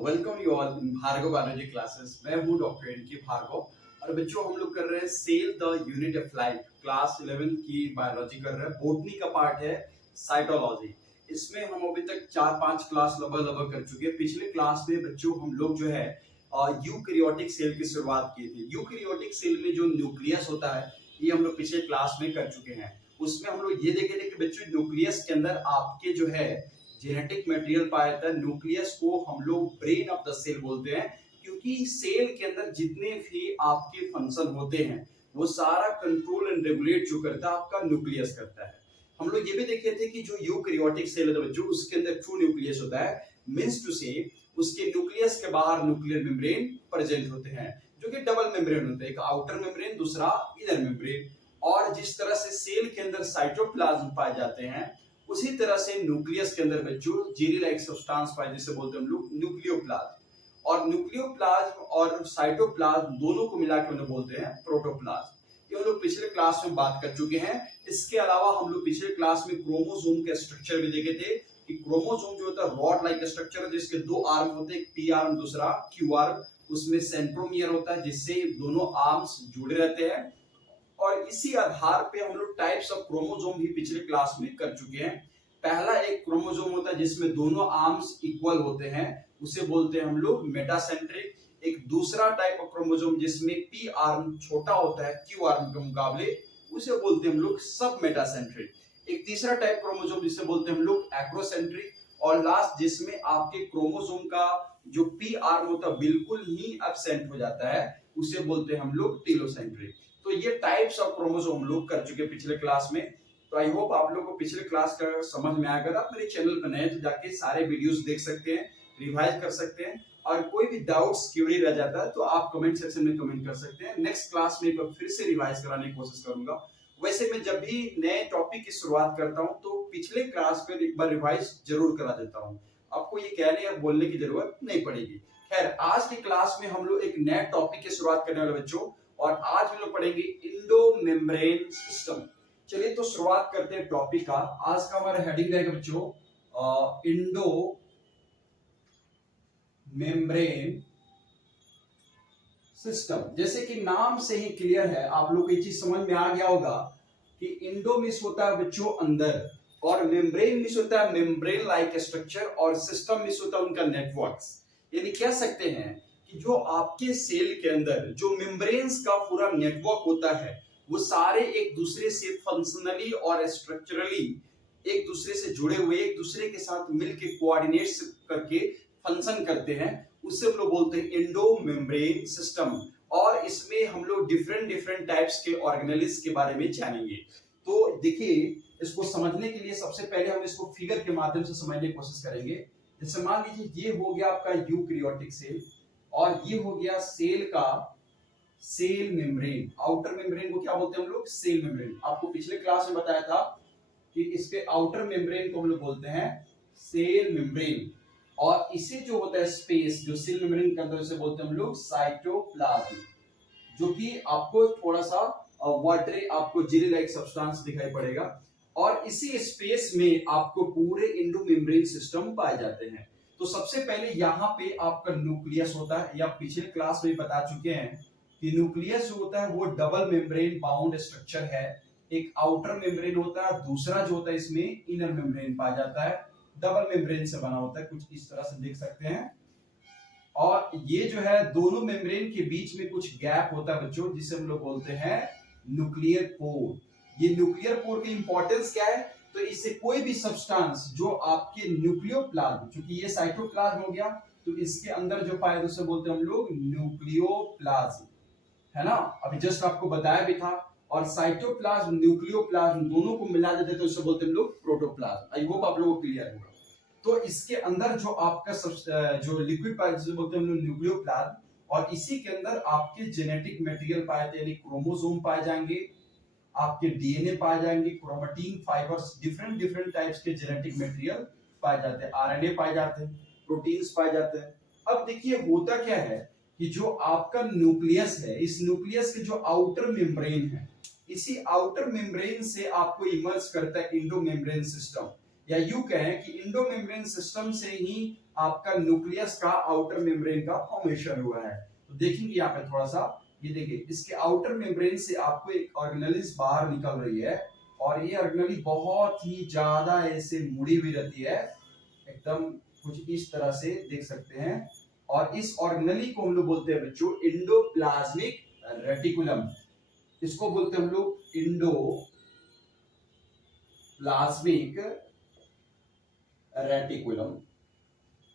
Welcome you all in Bhargav biology classes. मैं हूं doctor N के भार्गव और बच्चों हम लोग कर रहे हैं cell the unit of life class 11 की बायोलॉजी कर रहे हैं। बोटनी का पार्ट है साइटोलॉजी। इसमें हम अभी तक 4-5 क्लास लगभग कर चुके हैं। पिछले क्लास में बच्चों हम लोग जो है यूकैरियोटिक सेल की शुरुआत की थी। यूकैरियोटिक सेल में जो न्यूक्लियस होता है ये हम लोग पिछले क्लास में कर चुके हैं। उसमें हम लोग ये देखे थे कि बच्चों न्यूक्लियस के अंदर आपके जो है जेनेटिक मटेरियल पाया जाता है। न्यूक्लियस को हम लोग ब्रेन ऑफ द सेल बोलते हैं, क्योंकि सेल के अंदर जितने भी आपके फंक्शन होते हैं वो सारा कंट्रोल एंड रेगुलेट जो करता है आपका न्यूक्लियस करता है। हम लोग ये भी देखे थे कि जो यूकैरियोटिक सेल है बच्चों उसके अंदर ट्रू न्यूक्लियस होता है, मींस टू से उसके न्यूक्लियस के बाहर न्यूक्लियर मेम्ब्रेन प्रेजेंट होते हैं जो कि डबल मेम्ब्रेन होते हैं, एक आउटर मेम्ब्रेन दूसरा इनर मेम्ब्रेन। और जिस तरह से सेल के अंदर साइटोप्लाज्म पाए जाते हैं उसी तरह से न्यूक्लियस के अंदर बच्चों जेली लाइक सब्सटेंस पाए जिसे बोलते हैं हम लोग न्यूक्लियोप्लाज्म। और न्यूक्लियोप्लाज्म और साइटोप्लाज्म दोनों को मिलाकर उन्हें बोलते हैं प्रोटोप्लाज्म। ये हम लोग पिछले क्लास में बात कर चुके हैं। इसके अलावा हम लोग पिछले क्लास में क्रोमोसोम के स्ट्रक्चर भी देखे थे कि क्रोमोसोम जो होता है रॉड लाइक स्ट्रक्चर है जिसके दो आर्म होते हैं, एक पी आर्म दूसरा क्यू आर्म। उसमें सेंट्रोमियर होता है जिससे दोनों आर्म्स जुड़े रहते हैं। और इसी आधार पे हम लोग टाइप्स ऑफ क्रोमोसोम भी पिछले क्लास में कर चुके हैं। पहला एक क्रोमोसोम होता है जिसमें दोनों आर्म्स इक्वल होते हैं, उसे बोलते हैं हम लोग मेटासेंट्रिक। एक दूसरा टाइप ऑफ क्रोमोसोम जिसमें पी आर्म छोटा होता है क्यू आर्म के मुकाबले, उसे बोलते हैं हम लोग सब मेटासेंट्रिक। एक तीसरा टाइप क्रोमोसोम जिसे बोलते हैं हम लोग एक्रोसेंट्रिक। और लास्ट जिसमें आपके क्रोमोसोम का जो पी आर्म होता है बिल्कुल ही एब्सेंट हो जाता है, उसे बोलते हैं हम लोग टेलोसेंट्रिक। तो ये टाइप्स ऑफ क्रोमोसोम हम लोग कर चुके पिछले क्लास में। तो आई होप आप लोगों को पिछले क्लास का समझ में आएगा। आप मेरे चैनल पर नए तो जाके सारे वीडियोस देख सकते हैं, रिवाइज कर सकते हैं। और कोई भी डाउट्स क्वेरी रह जाता है तो आप कमेंट सेक्शन में कमेंट कर सकते हैं। नेक्स्ट क्लास में एक बार फिर से रिवाइज कराने की कोशिश करूंगा। वैसे मैं जब भी नए टॉपिक की शुरुआत करता हूं तो पिछले क्लास पर एक बार रिवाइज जरूर करा देता हूं। आपको ये कहने या बोलने की जरूरत नहीं पड़ेगी। खैर, आज की क्लास में हम लोग एक नए टॉपिक की शुरुआत करने वाले बच्चों, और आज हम लोग पढ़ेंगे इंडोमेम्ब्रेन सिस्टम। चलिए तो शुरुआत करते हैं टॉपिक का। आज का हमारा हेडिंग रहेगा बच्चों इंडो मेम्ब्रेन सिस्टम। जैसे कि नाम से ही क्लियर है, आप लोग को ये चीज समझ में आ गया होगा कि इंडो मिस होता है बच्चों अंदर, और मेम्ब्रेन मिस होता है मेम्ब्रेन लाइक स्ट्रक्चर, और सिस्टम मिस होता है उनका नेटवर्क्स। यानी कह सकते हैं कि जो आपके सेल के अंदर जो मेम्ब्रेन्स का पूरा नेटवर्क होता है वो सारे एक दूसरे से फंक्शनली और स्ट्रक्चरली एक दूसरे से जुड़े हुए, एक दूसरे के साथ मिलकर कोऑर्डिनेट्स करके फंक्शन करते हैं, उससे हम लोग बोलते हैं इंडो मेम्ब्रेन सिस्टम। और इसमें हम लोग डिफरेंट टाइप्स के ऑर्गेनेल्स के बारे में जानेंगे। तो देखिए, इसको समझने के लिए सबसे पहले हम इसको फिगर के माध्यम से समझने की कोशिश करेंगे। जैसे मान लीजिए ये हो गया आपका यूकैरियोटिक सेल, और ये हो गया सेल का सेल मेम्ब्रेन। आउटर मेम्ब्रेन को क्या बोलते हैं हम लोग? Cell membrane. आपको पिछले क्लास में बताया था कि इसके आउटर मेम्ब्रेन को हम लोग बोलते हैं सेल मेम्ब्रेन, और इसे जो होता है स्पेस जो सेल मेम्ब्रेन के अंदर, उसे बोलते हैं हम लोग साइटोप्लाज्म, जो कि आपको थोड़ा सा वाटरी, आपको जेली लाइक सब्सटेंस दिखाई पड़ेगा। और इसी स्पेस में आपको पूरे इंडो मेम्ब्रेन सिस्टम पाए जाते हैं। तो सबसे पहले यहाँ पे आपका न्यूक्लियस होता है, या पिछले क्लास में बता चुके हैं कि न्यूक्लियस जो होता है वो डबल मेम्ब्रेन बाउंड स्ट्रक्चर है। एक आउटर मेम्ब्रेन होता है, दूसरा जो होता है इसमें इनर मेम्ब्रेन पाया जाता है, डबल मेम्ब्रेन से बना होता है, कुछ इस तरह से देख सकते हैं। और ये जो है दोनों मेम्ब्रेन के बीच में कुछ गैप होता है बच्चों, जिसे हम लोग बोलते हैं न्यूक्लियर पोर। ये न्यूक्लियर पोर की इंपॉर्टेंस क्या है? तो इससे कोई भी सब्सटेंस जो आपके न्यूक्लियोप्लाज्म, क्योंकि ये साइटोप्लाज्म हो गया, तो इसके अंदर जो पाए उसे बोलते हैं हम लोग न्यूक्लियोप्लाज्म, है ना। अभी जस्ट आपको बताया भी था। और साइटोप्लाज्म न्यूक्लियोप्लाज्म दोनों को मिला देते तो उसे बोलते हैं हम लोग प्रोटोप्लाज्म। आई होप आप लोगों को क्लियर होगा। तो इसके अंदर जो आपका जो लिक्विड पाए जिसे बोलते हैं हम लोग न्यूक्लियोप्लाज्म, और इसी के अंदर आपके जेनेटिक मटेरियल पाए जाते, यानी क्रोमोसोम पाए जाएंगे, आपके डीएनए पाए जाएंगे, क्रोमेटिन फाइबर्स, डिफरेंट टाइप्स के जेनेटिक मटेरियल पाए जाते हैं, आरएनए पाए जाते हैं, प्रोटीन्स पाए जाते हैं। अब देखिए होता क्या है कि जो आपका न्यूक्लियस है, इस न्यूक्लियस के जो आउटर मेम्ब्रेन है, इसी आउटर मेम्ब्रेन से आपको इमर्ज करता है इंडो मेम्ब्रेन सिस्टम। या यूं कहें कि इंडो मेम्ब्रेन सिस्टम से ही आपका न्यूक्लियस का आउटर मेम्ब्रेन का फॉर्मेशन हुआ है। तो देखेंगे यहाँ पे थोड़ा सा, ये देखिए इसके आउटर मेम्ब्रेन से आपको एक ऑर्गेनेलिस बाहर निकल रही है और ये ऑर्गेनेली बहुत ही ज्यादा ऐसे मुड़ी हुई रहती है, एकदम कुछ इस तरह से देख सकते हैं। और इस ऑर्गेनेली को हम लोग बोलते हैं बच्चों इंडोप्लाज्मिक रेटिकुलम। इसको बोलते हैं हम लोग इंडोप्लाज्मिक रेटिकुलम।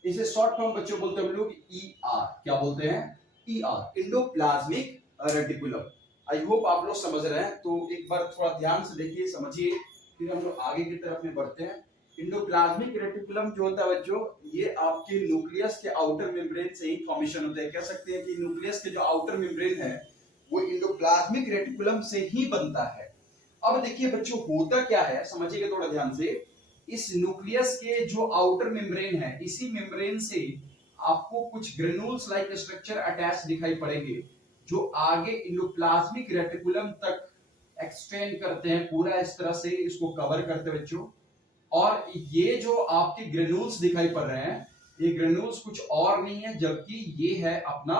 इसे शॉर्ट फॉर्म बच्चों बोलते हैं हम लोग ईआर। क्या बोलते हैं? ER, endoplasmic reticulum. I hope आप लोग समझ रहे हैं। तो एक बार थोड़ा ध्यान से देखिए, समझिए, फिर हम लोग आगे की तरफ में बढ़ते हैं। इंडोप्लाज्मिक रेटिकुलम जो होता है बच्चों, ये आपके न्यूक्लियस के आउटर मेम्ब्रेन से ही फॉर्मेशन होता है। कह सकते हैं कि न्यूक्लियस के जो आउटर मेम्ब्रेन है वो इंडोप्लाज्मिक रेटिकुलम से ही बनता है। अब देखिए बच्चों होता क्या है, समझिएगा थोड़ा ध्यान से। इस न्यूक्लियस के जो आउटर मेम्ब्रेन है, इसी मेम्ब्रेन से आपको कुछ ग्रेन्यूल्स लाइक स्ट्रक्चर अटैच दिखाई पड़ेंगे जो आगे इंडोप्लाज्मिक रेटिकुलम तक एक्सटेंड करते हैं, पूरा इस तरह से इसको कवर करते हैं बच्चों। और ये जो आपके ग्रेन्यूल्स दिखाई पड़ रहे हैं, ये ग्रेन्यूल्स कुछ और नहीं है जबकि ये है अपना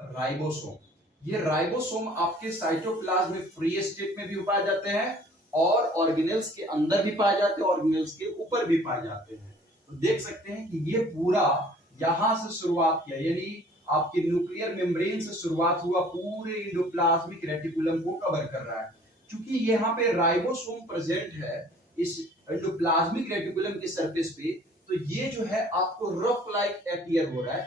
राइबोसोम। ये राइबोसोम आपके साइटोप्लाज्म में फ्री स्टेट में भी पाए जाते हैं और ऑर्गेनेल्स के अंदर भी पाए जाते हैं, ऑर्गेनेल्स के ऊपर भी पाए जाते हैं। तो देख सकते हैं कि ये पूरा यहां से शुरुआत किया, यानी आपके न्यूक्लियर मेम्ब्रेन से शुरुआत हुआ, पूरे इंडोप्लाज्मिक रेटिकुलम को कवर कर रहा है। क्योंकि यहाँ पे राइबोसोम प्रेजेंट है इस एंडोप्लाज्मिक रेटिकुलम के सरफेस पे, तो ये जो है आपको रफ लाइक अपीयर हो रहा है,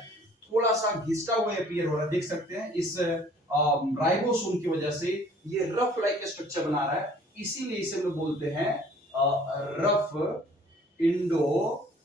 थोड़ा सा घिसा हुआ अपीयर हो रहा है। देख सकते हैं इस राइबोसोम की वजह से ये रफ लाइक स्ट्रक्चर बना रहा है, इसीलिए इसे हम लोग बोलते हैं रफ इंडोप्लाज्मिक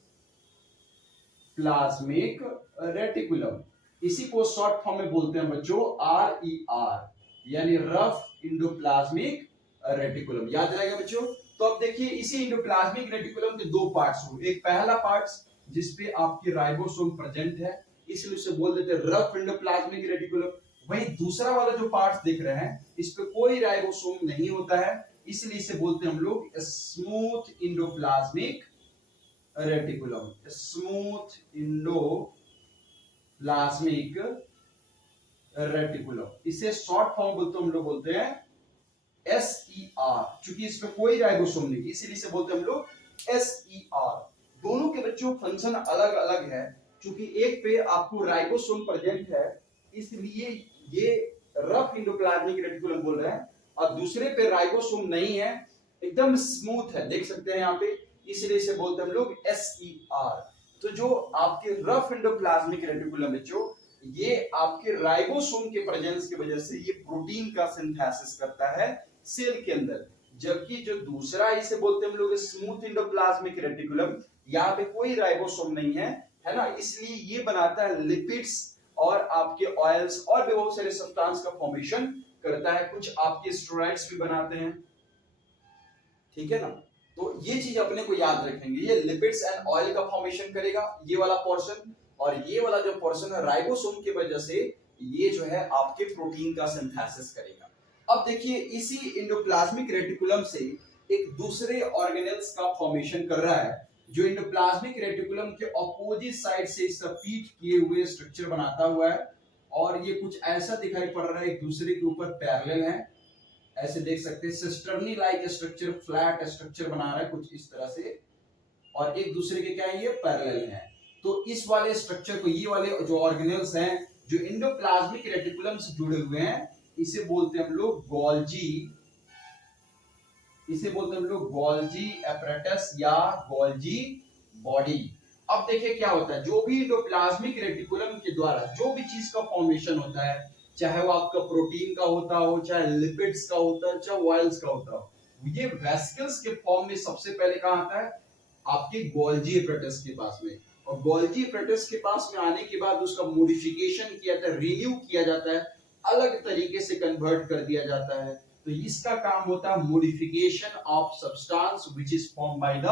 रेटिकुलम। इसी को शॉर्ट फॉर्म में बोलते हैं बच्चों RER, यानी रफ इंडोप्लाज्मिक रेटिकुलम। याद रहेगा बच्चों। तो अब देखिए इसी इंडोप्लाज्मिक रेटिकुलम के दो पार्ट्स हुए। एक पहला पार्ट जिसपे आपके राइबोसोम प्रेजेंट है, इसलिए उसे बोल देते हैं रफ इंडोप्लाज्मिक रेटिकुलम। वहीं दूसरा वाला जो पार्ट दिख रहे हैं, इस पे कोई राइबोसोम नहीं होता है, इसलिए इसे बोलते हैं हम लोग smooth endoplasmic reticulum. Smooth endoplasmic reticulum, इसे शॉर्ट फॉर्म बोलते हम लोग बोलते हैं SER। चूंकि इसमें कोई राइबोसोम नहीं, इसीलिए इसे बोलते हैं हम लोग SER। दोनों के बच्चों फंक्शन अलग अलग है। चूंकि एक पे आपको राइबोसोम प्रेजेंट है, इसलिए ये रफ इंडोप्लाज्मिक रेटिकुलम बोल रहे हैं, और दूसरे पे राइबोसोम नहीं है, एकदम स्मूथ है, देख सकते हैं यहाँ पे, इसलिए इसे बोलते हैं हम लोग SER। तो जो आपके रफ इंडोप्लाज्मिक रेटिकुलम बच्चों, ये आपके राइबोसोम के प्रेजेंस की वजह से ये प्रोटीन का सिंथेसिस करता है सेल के अंदर। जबकि जो दूसरा इसे बोलते हैं हम लोग स्मूथ इंडोप्लाज्मिक रेटिकुलम, यहाँ पे कोई राइबोसोम नहीं है, है ना, इसलिए ये बनाता है लिपिड्स और आपके ऑयल्स और भी बहुत सारे सब्सटेंस का फॉर्मेशन करता है, कुछ आपके स्टेरॉइड्स भी बनाते हैं। ठीक है ना। तो ये चीज अपने को याद रखेंगे, ये लिपिड्स एंड ऑयल का फॉर्मेशन करेगा ये वाला पोर्शन, और ये वाला जो पोर्शन है राइबोसोम की वजह से ये जो है आपके प्रोटीन का सिंथेसिस करेगा। अब देखिए इसी इंडोप्लाज्मिक रेटिकुलम से एक दूसरे ऑर्गेनेल्स का फॉर्मेशन कर रहा है, जो इंडोप्लाज्मिक रेटिकुलम के ऑपोजिट साइड से सपीट किए हुए स्ट्रक्चर बनाता हुआ है, और ये कुछ ऐसा दिखाई पड़ रहा है, एक दूसरे के ऊपर पैरेलल है, ऐसे देख सकते हैं cisternae like structure, flat structure बना रहा है कुछ इस तरह से, और एक दूसरे के क्या है, ये पैरेलल है। तो इस वाले स्ट्रक्चर को, ये वाले जो ऑर्गेनेल्स हैं जो इंडोप्लाज्मिक रेटिकुलम से जुड़े हुए हैं, इसे बोलते हैं हम लोग गोल्जी, इसे बोलते हैं हम लोग गोल्जी एपरेटस या गोल्जी बॉडी। अब देखिए क्या होता है, जो भी इंडोप्लाज्मिक रेटिकुलम के द्वारा जो भी चीज का फॉर्मेशन होता है, चाहे वो आपका प्रोटीन का होता हो, चाहे लिपिड्स का होता है, चाहे ऑयल्स का होता हो, ये वेसिकल्स के फॉर्म में सबसे पहले कहां आता है, आपके गोल्जी एपरेटस के पास में। और गोल्जी एपरेटस के पास में आने के बाद उसका मॉडिफिकेशन किया जाता है, रिन्यू किया जाता है, अलग तरीके से कन्वर्ट कर दिया जाता है। तो इसका काम होता है modification of substance which is form by the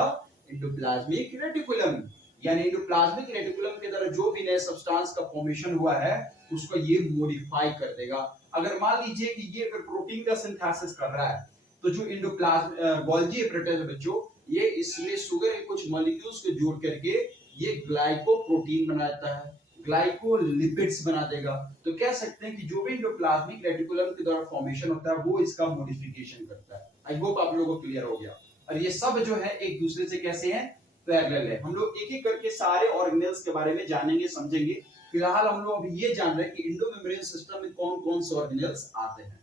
endoplasmic reticulum. यानी इंडोप्लाज्मिक रेटिकुलम के द्वारा जो भी नए सब्सटेंस का फॉर्मेशन हुआ है उसको ये मॉडिफाई कर देगा। अगर मान लीजिए कि ये अगर प्रोटीन का सिंथेसिस कर रहा है, तो जो इंडोप्लाज्म गोल्जी एपरेटस बच्चों, ये इसमें शुगर के कुछ मॉलिक्यूल्स को जोड़ करके ये ग्लाइकोप्रोटीन बनाता है, ग्लाइकोलिपिड्स बना देगा। तो कह सकते हैं कि जो भी एंडोप्लाज्मिक रेटिकुलम के द्वारा फॉर्मेशन होता है वो इसका मॉडिफिकेशन करता है। आई होप आप लोगों को क्लियर हो गया। और ये सब जो है एक दूसरे से कैसे हैं, पैरेलल है। हम लोग एक एक करके सारे ऑर्गेनेल्स के बारे में जानेंगे समझेंगे। फिलहाल हम लोग अभी ये जान रहे हैं कि एंडोमेम्ब्रेन सिस्टम में कौन कौन से ऑर्गेनेल्स आते हैं।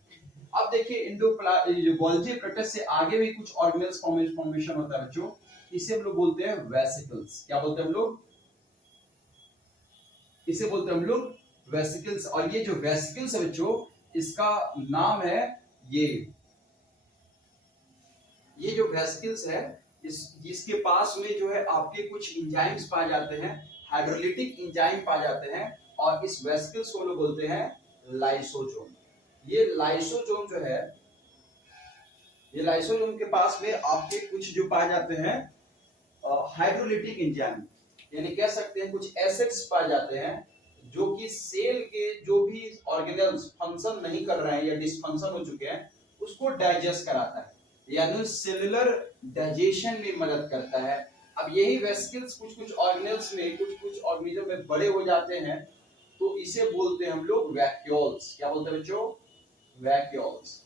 अब देखिए जो गोल्जी एपैरेटस से आगे भी कुछ ऑर्गेनेल्स फॉर्मेशन होता है बच्चों, इसे हम लोग बोलते हैं वेसिकल्स। क्या बोलते हैं हम लोग, इसे बोलते हैं हम लोग वेसिकल्स। और ये जो वेसिकल्स है बच्चों, इसका नाम है ये जो वेसिकल्स है, इसके पास में जो है आपके कुछ एंजाइम्स पाए जाते हैं, हाइड्रोलिटिक एंजाइम पाए जाते हैं। और इस वेसिकल्स को लोग बोलते हैं लाइसोसोम। ये लाइसोसोम जो है, ये लाइसोसोम के पास में आपके कुछ जो पाए जाते हैं हाइड्रोलिटिक एंजाइम, यानी कह सकते हैं कुछ एसिड्स पाए जाते हैं जो कि सेल के जो भी ऑर्गेनेल्स फंक्शन नहीं कर रहे हैं या डिसफंक्शन हो चुके हैं उसको डाइजेस्ट कराता है, यानी सेलुलर डाइजेशन में मदद करता है। अब यही वेसिकल्स कुछ कुछ ऑर्गेनेल्स में, कुछ कुछ ऑर्गेनिज्म में बड़े हो जाते हैं, तो इसे बोलते हैं हम लोग वैक्यूल्स। क्या बोलते हैं बच्चों, वैक्यूल्स।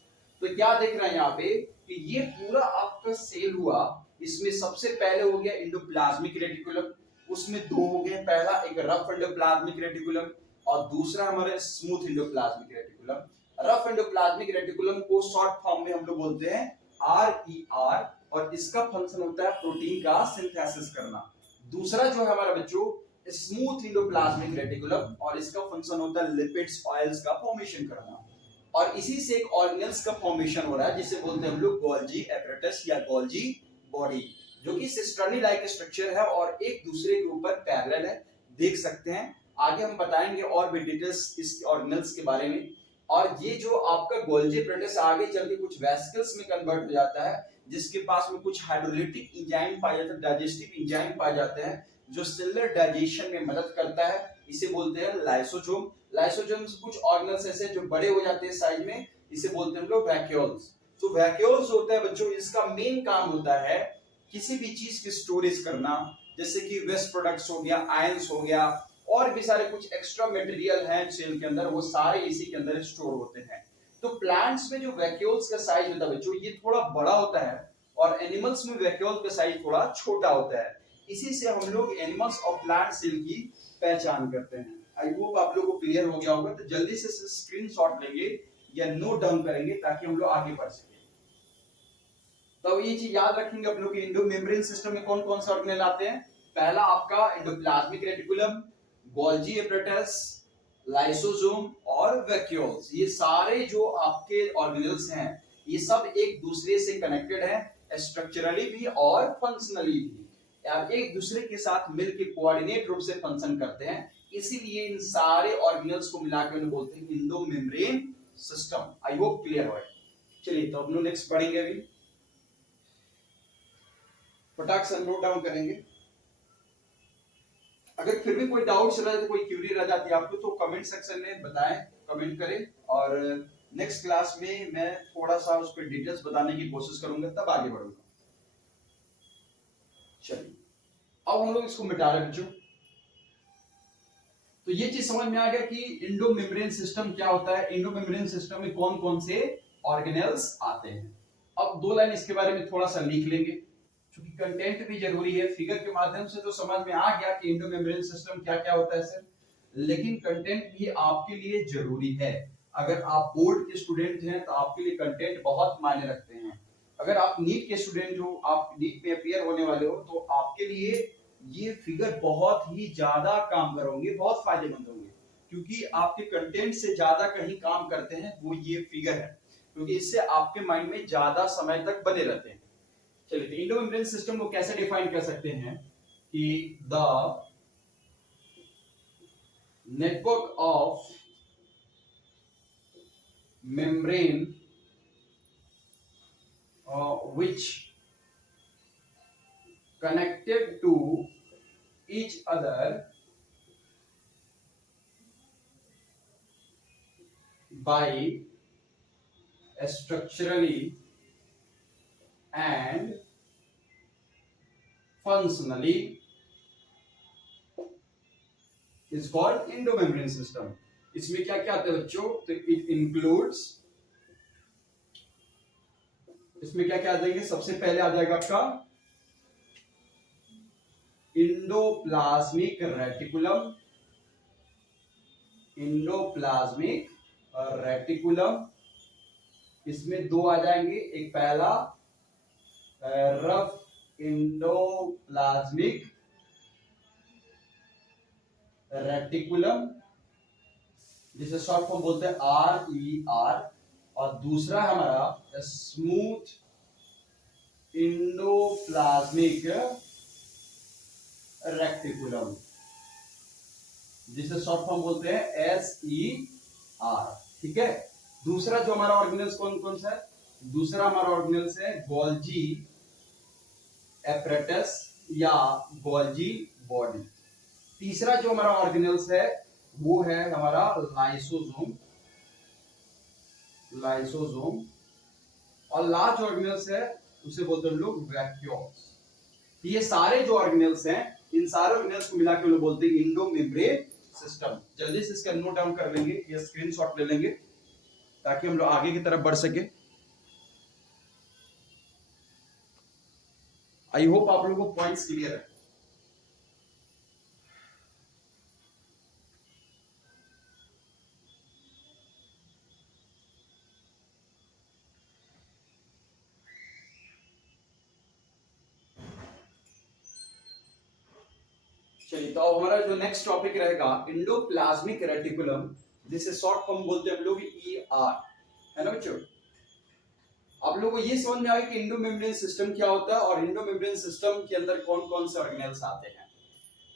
तो क्या देख रहे हैं यहाँ पे कि ये पूरा आपका सेल हुआ, इसमें सबसे पहले हो गया एंडोप्लाज्मिक रेटिकुलम, उसमें दो हो गए, पहला एक रफ एंडोप्लाज्मिक रेटिकुलम और दूसरा हमारा smooth endoplasmic reticulum. Rough endoplasmic reticulum को शॉर्ट फॉर्म में हम लोग बोलते हैं RER, और इसका फंक्शन होता है प्रोटीन का सिंथेसिस करना। दूसरा जो है हमारा बच्चों स्मूथ एंडोप्लाज्मिक रेटिकुलम, और इसका फंक्शन होता है लिपिड्स ऑयल्स का फॉर्मेशन करना। और इसी से एक ऑर्गेनेल्स का फॉर्मेशन हो रहा है जिसे बोलते हैं हम लोग गोल्जी एपैरेटस या गोल्जी बॉडी, जो कि सिस्टर्नी लाइक स्ट्रक्चर है और एक दूसरे के ऊपर पैरेलल है, देख सकते हैं। आगे हम बताएंगे और भी डिटेल्स इस ऑर्गेनेल्स के बारे में। और ये जो आपका गोल्जी एपैरेटस आगे चल के कुछ वेसिकल्स में कन्वर्ट हो जाता है, जिसके पास में कुछ हाइड्रोलिटिक एंजाइम पाए जाते हैं, डाइजेस्टिव एंजाइम पाए जाते हैं जो सेलुलर डाइजेशन में मदद करता है, इसे बोलते हैं लाइसोसोम। लाइसोसोम से कुछ ऑर्गेनेल्स ऐसे जो बड़े हो जाते हैं साइज में, इसे बोलते हैं हम लोग वैक्यूल्स। तो वैक्यूल्स होता है बच्चों, इसका मेन काम होता है किसी भी चीज की स्टोरेज करना, जैसे कि वेस्ट प्रोडक्ट्स हो गया, आयंस हो गया, और भी सारे कुछ एक्स्ट्रा मटेरियल हैं सेल के अंदर, वो सारे इसी के अंदर स्टोर होते हैं। तो प्लांट्स में जो वैक्यूल्स का साइज होता है बच्चों, ये थोड़ा बड़ा होता है, और एनिमल्स में वैक्यूल का साइज थोड़ा छोटा होता है। इसी से हम लोग एनिमल्स और प्लांट सेल की पहचान करते हैं। आई होप आप लोगों को क्लियर हो गया होगा। तो जल्दी से स्क्रीनशॉट लेंगे या नोट डाउन करेंगे ताकि हम लोग आगे बढ़ सके। तो ये चीज याद रखेंगे आप लोग, एंडोमेम्ब्रेन सिस्टम में कौन कौन से ऑर्गेनेल आते हैं। पहला आपका endoplasmic reticulum, Golgi apparatus, lysosome और वैक्यूल्स। ये सारे जो आपके ऑर्गेनेल्स हैं, ये सब एक दूसरे से कनेक्टेड हैं, स्ट्रक्चरली भी और फंक्शनली भी, यार एक दूसरे के साथ मिलकर कोऑर्डिनेट रूप से फंक्शन करते हैं। इसीलिए इन सारे ऑर्गेनेल्स को मिलाकर उन्हें बोलते हैं endomembrane system. I hope clear हो। चलिए तो हम लोग नेक्स्ट पढ़ेंगे, अभी फटाक से नोट डाउन करेंगे। अगर फिर भी कोई डाउट रह जाए, कोई क्यूरी रह जाती है आपको, तो कमेंट सेक्शन में बताएं, कमेंट करें, और नेक्स्ट क्लास में मैं थोड़ा सा उस पर डिटेल्स बताने की कोशिश करूंगा, तब आगे बढ़ूंगा। चलिए अब हम लोग इसको मिटा रहे हैं बच्चों। तो ये चीज समझ में आ गया कि एंडोमेम्ब्रेन सिस्टम क्या होता है, एंडोमेम्ब्रेन सिस्टम में कौन कौन से ऑर्गेनेल्स आते हैं। अब दो लाइन इसके बारे में थोड़ा सा लिख लेंगे, क्योंकि कंटेंट भी जरूरी है। फिगर के माध्यम से तो समझ में आ गया कि एंडोमेम्ब्रेन सिस्टम क्या क्या होता है सर, लेकिन कंटेंट भी आपके लिए जरूरी है। अगर आप बोर्ड के स्टूडेंट हैं तो आपके लिए कंटेंट बहुत मायने रखते हैं। अगर आप नीट के स्टूडेंट हो, आप नीट में अपियर होने वाले हो, तो आपके लिए ये फिगर बहुत ही ज्यादा काम करोगे, बहुत फायदेमंद होंगे, क्योंकि आपके कंटेंट से ज्यादा कहीं काम करते हैं वो ये फिगर है, क्योंकि इससे आपके माइंड में ज्यादा समय तक बने रहते हैं। चलिए तो एंडोमेम्ब्रेन सिस्टम को कैसे डिफाइन कर सकते हैं कि the network of membrane which connected to each other by structurally and functionally is called endomembrane system. इसमें क्या क्या आता है बच्चों? तो इट इंक्लूड्स, इसमें क्या क्या आ जाएंगे? सबसे पहले आ जाएगा आपका इंडोप्लाज्मिक रेटिकुलम, इंडोप्लाज्मिक रेटिकुलम। इसमें दो आ जाएंगे, एक पहला रफ इंडोप्लाज्मिक रेटिकुलम, जिसे शॉर्ट फॉर्म बोलते हैं RER, और दूसरा हमारा स्मूथ इंडोप्लाज्मिक रेटिकुलम, जिसे शॉर्ट फॉर्म बोलते हैं SER। ठीक है। दूसरा जो हमारा ऑर्गेनेल्स कौन कौन सा है? दूसरा हमारा ऑर्गेनेल्स है गोल्जी एपरेटस या गोल्जी बॉडी। तीसरा जो हमारा ऑर्गेनेल्स है वो है हमारा लाइसोसोम, लाइसोसोम। और लास्ट ऑर्गेनेल्स है उसे बोलते हैं हम लोग वैक्यूल्स। ये सारे जो ऑर्गेनेल्स हैं, इन सारे ऑर्गेनेल्स को मिला के लोग बोलते हैं इंडोमेम्ब्रेन सिस्टम। जल्दी से इसका नोट डाउन कर लेंगे या स्क्रीनशॉट ले लेंगे ताकि हम लोग आगे की तरफ बढ़ सके। आई होप आप लोगों को पॉइंट्स क्लियर है। चलिए, तो हमारा जो नेक्स्ट टॉपिक रहेगा इंडोप्लाज्मिक रेटिकुलम, जिसे शॉर्ट फॉर्म बोलते हैं हम लोग ER, है ना बच्चों? आप लोगों को ये समझ में आएगा कि इंडोमेम्ब्रेन सिस्टम क्या होता है और इंडोमेम्ब्रेन सिस्टम के अंदर कौन कौन से ऑर्गेनेल्स आते हैं।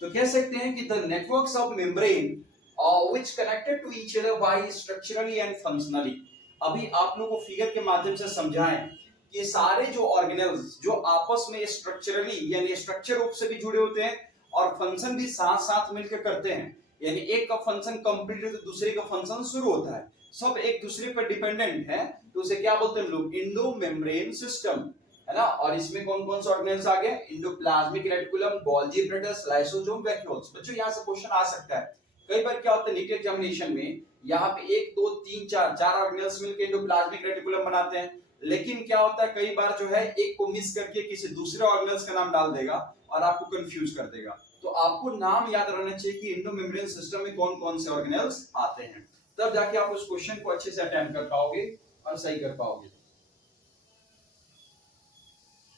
तो कह सकते हैं कि the networks of membrane which connected to each other by structurally and functionally. अभी आप लोगों को फिगर के माध्यम से समझाएं कि सारे जो ऑर्गेनेल्स जो आपस में स्ट्रक्चरली यानी स्ट्रक्चर रूप से भी जुड़े होते हैं और फंक्शन भी साथ साथ मिलकर करते हैं, यानी एक का फंक्शन कंप्लीट है तो दूसरे का फंक्शन शुरू होता है, सब एक दूसरे पर डिपेंडेंट है, तो उसे क्या बोलते हैं लोग? इंडोमेम्ब्रेन सिस्टम, है ना। और इसमें कौन कौन से ऑर्गेनेल्स आ गए? Endoplasmic reticulum, Golgi apparatus, lysosome, vacuoles. बच्चों यहां से क्वेश्चन आ सकता है। कई बार क्या होता है नीट एग्जामिनेशन में, यहाँ पे 1 2 3 4 चार ऑर्गेनेल्स मिलकर इंडोप्लाज्मिक रेटिकुलम बनाते हैं, लेकिन क्या होता है कई बार जो है एक को मिस करके किसी दूसरे ऑर्गेनेल्स का नाम डाल देगा और आपको कंफ्यूज कर देगा। तो आपको नाम याद रहना चाहिए कि इंडोमेम्ब्रेन सिस्टम में कौन कौन से ऑर्गेनेल्स आते हैं, तब जाके आप उस क्वेश्चन को अच्छे से अटेम्प्ट कर पाओगे और सही कर पाओगे।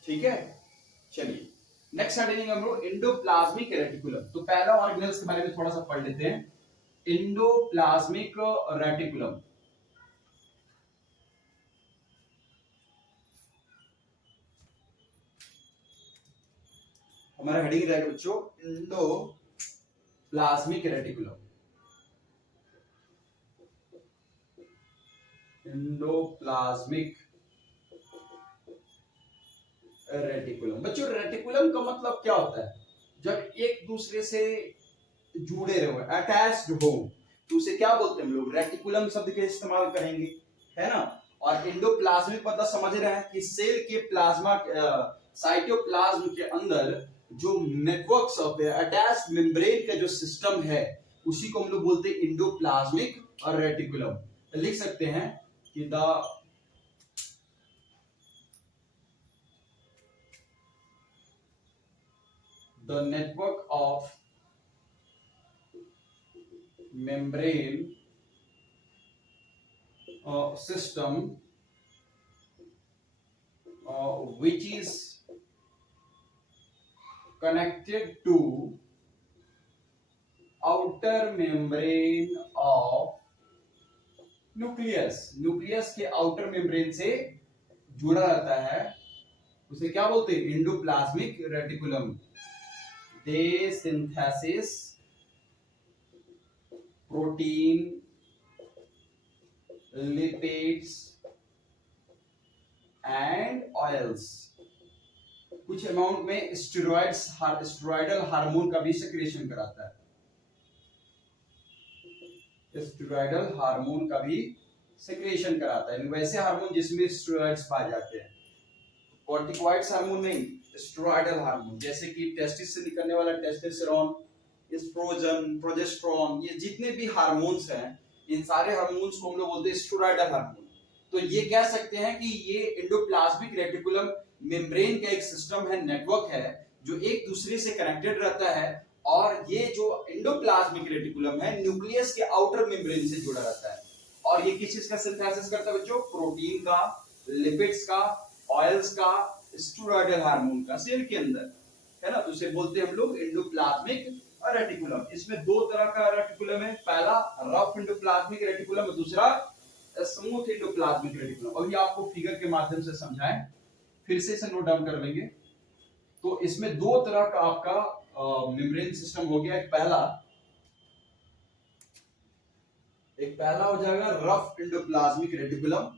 ठीक है। चलिए, नेक्स्ट हेडिंग हम लोग इंडोप्लाज्मिक रेटिकुलम। तो पहला ऑर्गेनेल्स के बारे में थोड़ा सा पढ़ लेते हैं। इंडोप्लाज्मिक रेटिकुलम, हमारा हेडिंग रहेगा बच्चों इंडोप्लाज्मिक रेटिकुलम। Endoplasmic reticulum. बच्चों रेटिकुलम का मतलब क्या होता है? जब एक दूसरे से जुड़े रहो, अटैच्ड हो, तो उसे क्या बोलते हैं हम लोग? रेटिकुलम शब्द का इस्तेमाल करेंगे, है ना। और इंडोप्लाज्मिक मतलब समझ रहे हैं कि सेल के प्लाज्मा साइटोप्लाज्म के अंदर जो नेटवर्क्स होते हैं, अटैच्ड मेम्ब्रेन का जो सिस्टम है, उसी को हम लोग बोलते हैं इंडोप्लाज्मिक और रेटिकुलम। तो लिख सकते हैं कि the network of membrane system which is connected to outer membrane of nucleus, nucleus के आउटर मेम्ब्रेन से जुड़ा रहता है, उसे क्या बोलते हैं? Endoplasmic reticulum. They synthesis protein, lipids and oils, कुछ अमाउंट में स्टेरॉइडल हार्मोन का भी सिक्रेशन कराता है, स्टेरॉइडल हार्मोन का भी सिक्रेशन कराता है। वैसे हार्मोन जिसमें स्टेरॉइड्स पाए जाते हैं, कॉर्टिकॉइड्स हार्मोन नहीं, स्टेरॉइडल हार्मोन, जैसे कि टेस्टिस से निकलने वाला टेस्टोस्टेरोन, एस्ट्रोजन, प्रोजेस्टेरोन, ये जितने भी हार्मोन्स हैं, इन सारे हार्मोन्स को हम लोग बोलते हैं स्टेरॉयडल हार्मोन। तो ये कह सकते हैं कि ये एंडोप्लाज्मिक रेटिकुलम मेम्ब्रेन का एक सिस्टम है, नेटवर्क है, जो एक दूसरे से कनेक्टेड रहता है। और ये जो एंडोप्लाज्मिक रेटिकुलम है, न्यूक्लियस के आउटर मेम्ब्रेन से जुड़ा रहता है। और ये किस चीज का सिंथेसिस करता है बच्चों? प्रोटीन का, लिपिड्स का, ऑयल्स का, स्टेरॉयडल हार्मोन का, सेल के अंदर, है ना। तो इसे बोलते हैं हम लोग एंडोप्लाज्मिक रेटिकुलम। इसमें दो तरह का रेटिकुलम है, पहला रफ एंडोप्लाज्मिक रेटिकुलम और दूसरा स्मूथ एंडोप्लाज्मिक रेटिकुलम। अभी आपको फिगर के माध्यम से समझाएं, फिर से इसे नोट डाउन कर लेंगे। तो इसमें दो तरह का आपका मेम्ब्रेन सिस्टम हो गया। एक पहला हो जाएगा रफ एंडोप्लाज्मिक रेटिकुलम।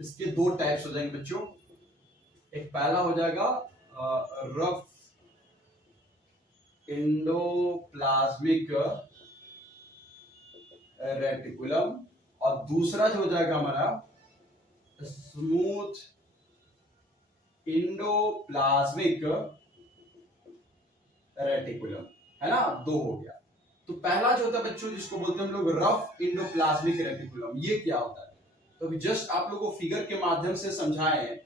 इसके दो टाइप्स हो जाएंगे बच्चों। एक पहला हो जाएगा रफ एंडोप्लाज्मिक रेटिकुलम और दूसरा जो हो जाएगा हमारा स्मूथ एंडोप्लाज्मिक रेटिकुलम, है ना। दो हो गया। तो पहला जो होता है बच्चों, जिसको बोलते हैं हम लोग रफ एंडोप्लाज्मिक रेटिकुलम, ये क्या होता है? तो अभी जस्ट आप लोगों को फिगर के माध्यम से समझाएं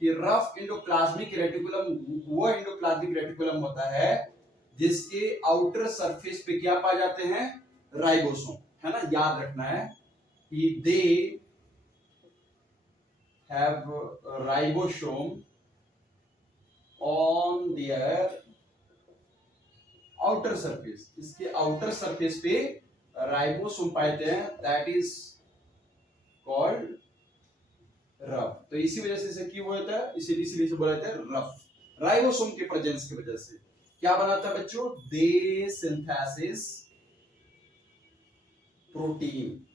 कि रफ एंडोप्लाज्मिक रेटिकुलम वो एंडोप्लाज्मिक रेटिकुलम होता है जिसके आउटर सरफेस पे क्या पाए जाते हैं? राइबोसोम, है ना। याद रखना है कि they have ribosome on their outer surface. इसके आउटर सरफेस पे राइबोसोम पाते हैं, दैट इज कॉल्ड रफ। तो इसी वजह से इसे क्यों बोलता है? इसीलिए इसे बोला जाता है रफ। राइबोसोम के प्रेजेंस की वजह से क्या बनाता है बच्चों? दे सिंथेसिस प्रोटीन।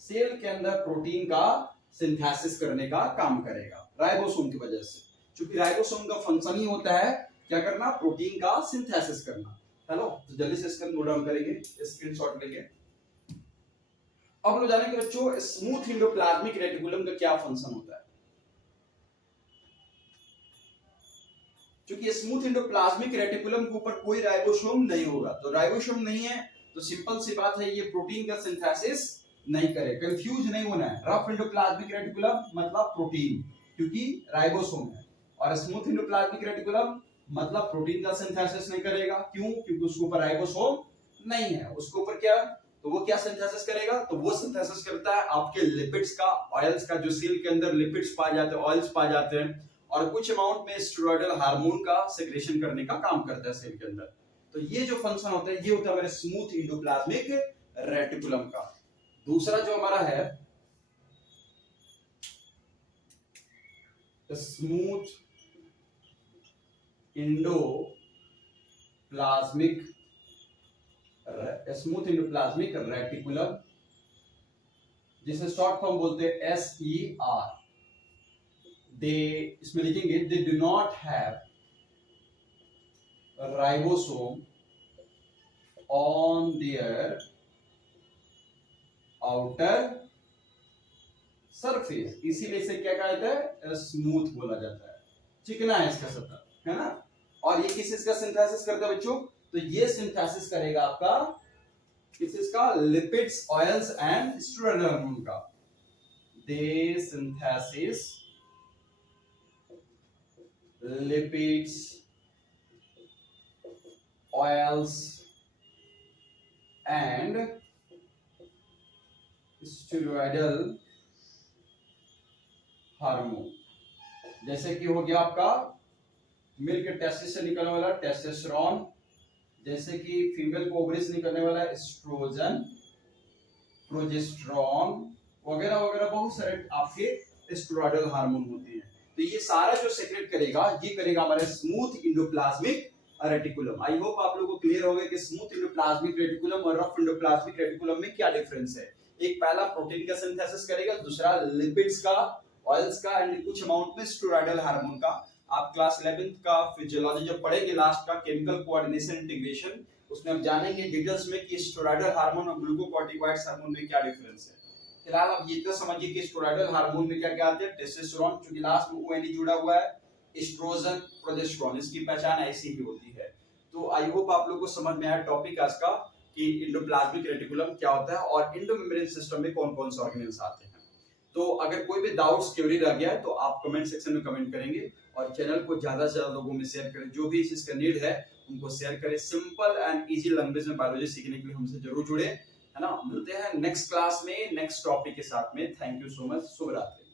सेल के अंदर प्रोटीन का सिंथेसिस करने का काम करेगा राइबोसोम की वजह से। क्योंकि राइबोसोम का फंक्शन ही होता है क्या करना? प्रोटीन का सिंथेसिस करना। हेलो, तो जल्दी से इसका नोट डाउन करेंगे स्क्रीनशॉट लेके। अब हम लोग जानेंगे बच्चों स्मूथ एंडोप्लाज्मिक रेटिकुलम का क्या फंक्शन होता है। क्योंकि स्मूथ एंडोप्लाज्मिक रेटिकुलम के ऊपर कोई राइबोसोम नहीं होगा, तो राइबोसोम नहीं है तो सिंपल सी बात है, ये प्रोटीन का सिंथेसिस नहीं करे। कंफ्यूज नहीं होना है, रफ एंडोप्लाज्मिक रेटिकुलम मतलब प्रोटीन, क्योंकि राइबोसोम है। और स्मूथ एंडोप्लाज्मिक रेटिकुलम मतलब प्रोटीन का सिंथेसिस नहीं करेगा। क्यों? क्योंकि उसके ऊपर राइबोसोम नहीं है। उसके ऊपर क्या, तो वो क्या सिंथेसिस करेगा? तो वो सिंथेसिस करता है आपके लिपिड्स का, ऑयल्स का। जो सेल के अंदर लिपिड्स पाए जाते हैं, ऑयल्स पाए जाते हैं, और कुछ अमाउंट में स्टेरॉयडल हार्मोन का सेक्रेशन करने का काम करता है सेल के अंदर। तो ये जो फंक्शन होता है, ये होता है हमारे स्मूथ एंडोप्लाज्मिक रेटिकुलम का। दूसरा जो हमारा है स्मूथ एंडोप्लाज्मिक रेटिकुलम, जिसे शॉर्ट फॉर्म बोलते हैं SER। दे, इसमें लिखेंगे they do not have ribosome on their outer surface, इसीलिए इसे क्या कहा जाता है? स्मूथ बोला जाता है। चिकना है इसका सतह, है ना। और ये किस इसका सिंथेसिस करता है बच्चों? तो ये सिंथेसिस करेगा आपका किस इसका? Lipids, oils and steroidal hormone का। They synthesis lipids, oils and steroidal hormone. जैसे कि हो गया आपका मेल के टेस्टिस से निकलने वाला टेस्टोस्टेरोन, जैसे कि फीमेल को ओवरी से निकलने वाला एस्ट्रोजन, प्रोजेस्टेरोन वगैरह वगैरह, बहुत सारे आपके स्टेरॉयडल हार्मोन होते हैं। तो ये सारा जो सेक्रेट करेगा, ये करेगा हमारे smooth endoplasmic reticulum. I hope आप लोगों को क्लियर हो गया कि स्मूथ एंडोप्लाज्मिक रेटिकुलम और रफ एंडोप्लाज्मिक रेटिकुलम में क्या डिफरेंस है। एक पहला प्रोटीन का सिंथेसिस करेगा, दूसरा लिपिड्स का, ऑयल्स का एंड कुछ अमाउंट में स्टेरॉयडल हार्मोन का। आप क्लास 11th का फिजियोलॉजी जब पढ़ेंगे, लास्ट का केमिकल कोऑर्डिनेशन इंटीग्रेशन, उसमें हम जानेंगे डिटेल्स में कि स्टेरॉयडल हार्मोन और ग्लूकोकॉर्टिकॉइड्स हार्मोन में क्या डिफरेंस है। फिलहाल आप ये इतना समझिए कि स्टेरॉयडल हार्मोन में क्या क्या आते हैं? टेस्टोस्टेरोन, क्योंकि लास्ट में ONE जुड़ा हुआ है, एस्ट्रोजन, प्रोजेस्टेरोन, इसकी पहचान ऐसी ही होती है। तो आई होप आप लोगों को समझ में आया टॉपिक आज का कि इंडोप्लाज्मिक रेटिकुलम क्या होता है और इंडोमेम्ब्रेन सिस्टम में कौन कौन से ऑर्गेनेल्स आते हैं। तो अगर कोई भी डाउट्स क्वेरी रह गया है तो आप कमेंट सेक्शन में कमेंट करेंगे और चैनल को ज्यादा से ज्यादा लोगों में शेयर करें। जो भी चीज का नीड है उनको शेयर करें। सिंपल एंड इजी लैंग्वेज में बायोलॉजी सीखने के लिए हमसे जरूर जुड़े, है ना। मिलते हैं नेक्स्ट क्लास में नेक्स्ट टॉपिक के साथ में। Thank you so much. शुभ रात्रि।